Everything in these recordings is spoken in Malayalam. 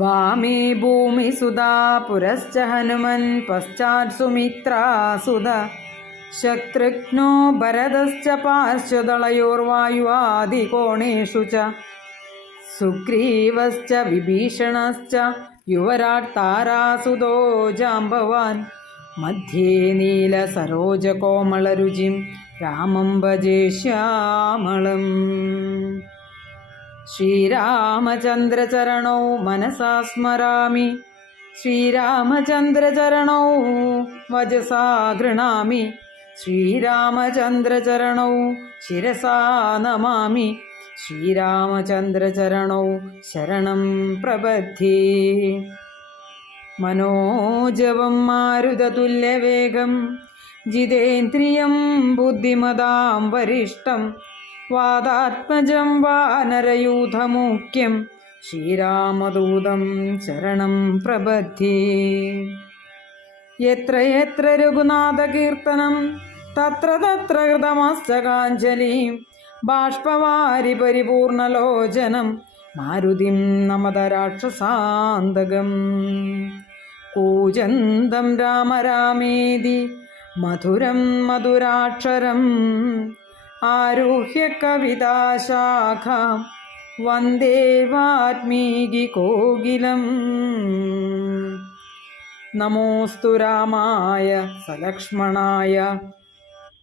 വാമേ ഭൂമിസുതാ പുരശ്ച ഹനുമൻ പശ്ചാത് സുമിത്രാസുത ശത്രുഘ്നോ ഭരതശ്ച പാർശ്വദളയോർവായുവാദികോണേഷു ച സുഗ്രീവശ്ച വിഭീഷണശ്ച യുവരാട് താരാസുതോ ജാംബവാൻ മധ്യേ നീലസരോജകോമളരുചിം രാമം ഭജേ ശ്യാമളം. ശ്രീരാമചന്ദ്രചരണൗ മനസാ സ്മരാമി ശ്രീരാമചന്ദ്രചരണൗ വചസാ ഗൃണാമി ശ്രീരാമചന്ദ്രചരണൗ ശിരസാ നമാമി ശ്രീരാമചന്ദ്രചരണൗ ശരണം പ്രപദ്ധ്യേ. മനോജവം മാരുതതുല്യവേഗം ജിതേന്ദ്രിയം ബുദ്ധിമതാം വരിഷ്ടം വാതാത്മജം വാനരയൂഥമുഖ്യം ശ്രീരാമദൂതം ശരണം പ്രപദ്ധ്യേ. യത്ര യത്ര രഘുനാഥകീർത്തനം തത്ര തത്ര കൃതമസ്തകാഞ്ജലിം ബാഷ്പവാരി പരിപൂർണലോചനം മാരുതിം നമത രാക്ഷസാന്തകം. കൂജന്തം രാമ രാമേതി മധുരം മധുരാക്ഷരം ആരുഹ്യ കവിതാശാഖാം വന്ദേ വാൽമീകി കോകിലം. നമോസ്തു രാമായ സലക്ഷ്മണായ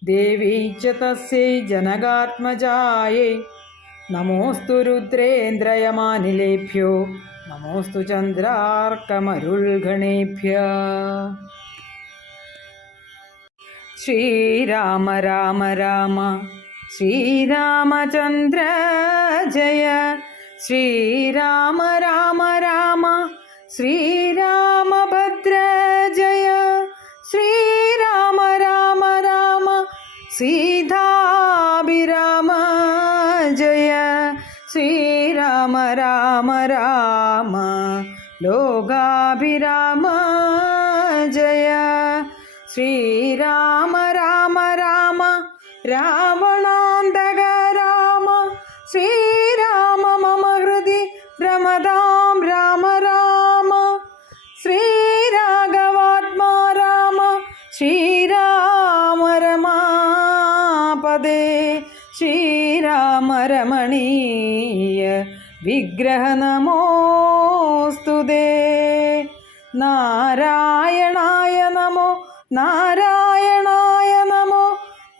ദേവീ ച തസ്യൈ ജനകാത്മജായൈ നമോസ്തു രുദ്രേന്ദ്രയമാനിലേഭ്യോ നമോസ്തു ചന്ദ്രാർക്കമരുൾഗണേഭ്യഃ. ശ്രീരാമ രാമ രാമ ശ്രീരാമചന്ദ്ര ജയ ശ്രീരാമ രാമ രാമ ശ്രീരാമഭദ്ര ജയ ശ്രീരാമ രാമ രാമ സീതാഭിരാമ ജയ ശ്രീരാമ രാമ രാമ ലോകാഭിരാമ ജയ ശ്രീരാമ രാമ രാമ രാവണാന്തക രാമ ശ്രീരാമ മമ ഹൃദി രമതാം രാമ രാമ ശ്രീരാഘവാത്മാ രാമ ശ്രീരാമ രമാപദേ ശ്രീരാമ രമണീയ വിഗ്രഹ നമോസ്തുതേ. നാരായണായ നമോ നാരായണായ നമോ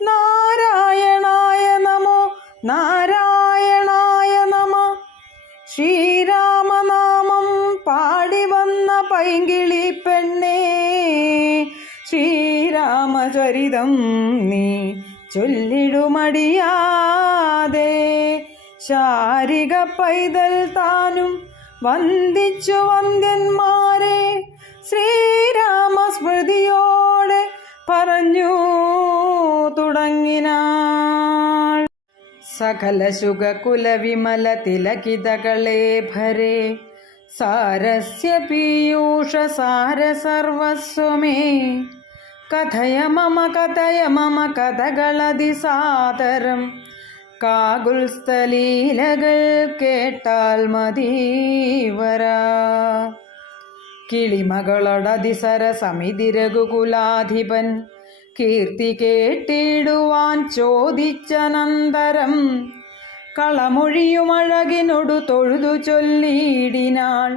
നാരായണായ നമോ നാരായണായ നമ. ശ്രീരാമനാമം പാടി വന്ന പൈങ്കിളി പെണ്ണേ ശ്രീരാമചരിതം നീ ചൊല്ലിടുമടിയാതെ. ശാരിക പൈതൽ താനും വന്ദിച്ചു വന്ദ്യന്മാരെ ശ്രീരാമസ്മൃതിയോടെ പറഞ്ഞു തുടങ്ങിനാൾ. സകല ശുഗകുലവിമല തിലകിതകളേഭരേ സാരസ്യ പീയൂഷ സാര സർവസ്വമേ കഥയ മമ കഥകളതിസാദരം കാകുൽസ്ഥലീലകൾ കേട്ടാൽ മതീവരാ. കിളിമകളൊടതിസരസമിതി രഘുകുലാധിപൻ കീർത്തി കേട്ടിടുവാൻ ചോദിച്ചനന്തരം കളമൊഴിയുമഴകിനൊടു തൊഴുതു ചൊല്ലിയിടിനാൾ.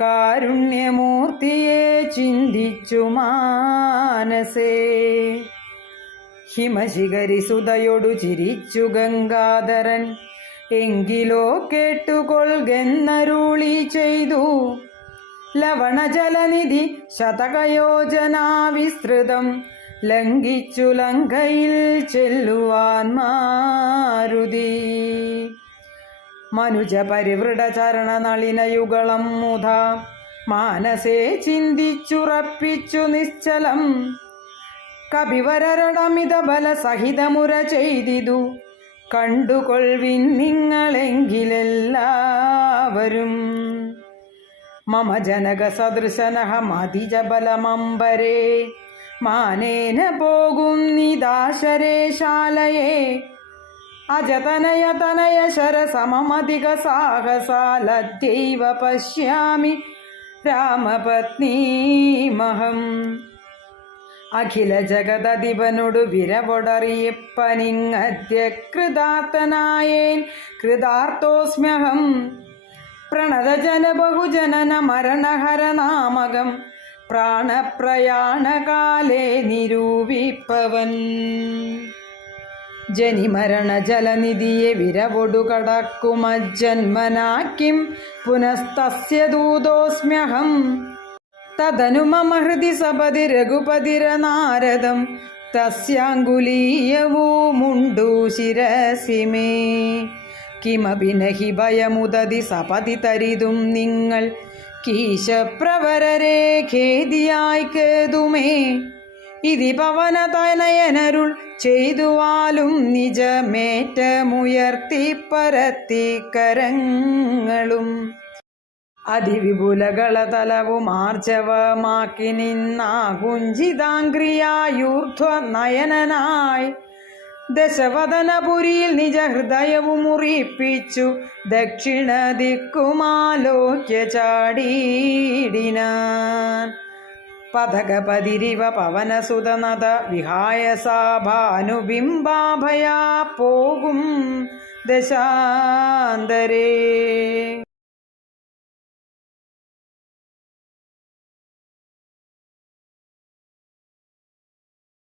കാരുണ്യമൂർത്തിയെ ചിന്തിച്ചു മാനസേ ഹിമശിഖരി സുതയൊടു ചിരിച്ചു ഗംഗാധരൻ എങ്കിലോ കേട്ടുകൊൾകെന്നരുളി ചെയ്തു. ലവണജലനിധി ശതകയോജനാ വിസ്തൃതം ലംഘിച്ചു ലങ്കയിൽ ചെല്ലുവാൻ മാരുതി. മനുജ പരിവൃഢ ചരണ നളിനയുഗളം മുധ മാനസേ ചിന്തിച്ചുറപ്പിച്ചു നിശ്ചലം. കപിവരടമിത ബല സഹിതമുര ചെയ്തിതു കണ്ടുകൊൾവിൻ നിങ്ങളെങ്കിലെല്ലാവരും. മമ ജനക സദൃശനഃ മതിജബലമംബരേ മാനേന പോകുന്നിദാശരേ ശാലയേ അജതനയ തനയ ശരസമധിക സാഹസാലദ്യൈവ പശ്യാമി രാമപത്നീമഹം. അഖില ജഗദധിപനോടു വിരവൊടറിയപ്പനിങ്ങദ്യ കൃതാർത്ഥനായേൻ കൃതാർത്ഥോസ്മ്യഹം. പ്രണതജന ബഹുജനന മരണഹരനാമകം പ്രാണപ്രയാണകാലേ നിരൂപിപ്പവൻ. ജനിമരണ ജലനിധിയെ വിരവൊടു കടക്കുമജ്ജന്മനാക്കിം പുനസ്തസ്യ ദൂതോസ്മ്യഹം. തദനു മമ ഹൃദി സപതി രഘുപതിരനാരദം തസ്യാങ്കുലീയവുമുണ്ടു ശിരസി മേ. കിമപി നഹി ഭയമുദതി സപതി തരിതും നിങ്ങൾ കീശപ്രവരരെ ഖേദിയായി കേതുമേ. ഇതി പവനതനയനരുൾ ചെയ്തുവാലും നിജമേറ്റമുയർത്തി പരത്തി കരങ്ങളും. അതിവിപുലകളതലവും ആർജവമാക്കി നിന്നാ കുഞ്ചിതാംഗ്രിയായൂർധ്വനയനായി ദശവദനപുരിയിൽ നിജഹൃദയവും മുറിപ്പിച്ചു ദക്ഷിണ ദിക്കുമാലോക്യ ചാടിയിടിനാൻ. പതകപതിരിവ പവനസുതനത വിഹായസാഭാനുബിംബാഭയാ പോകും ദശാന്തരേ.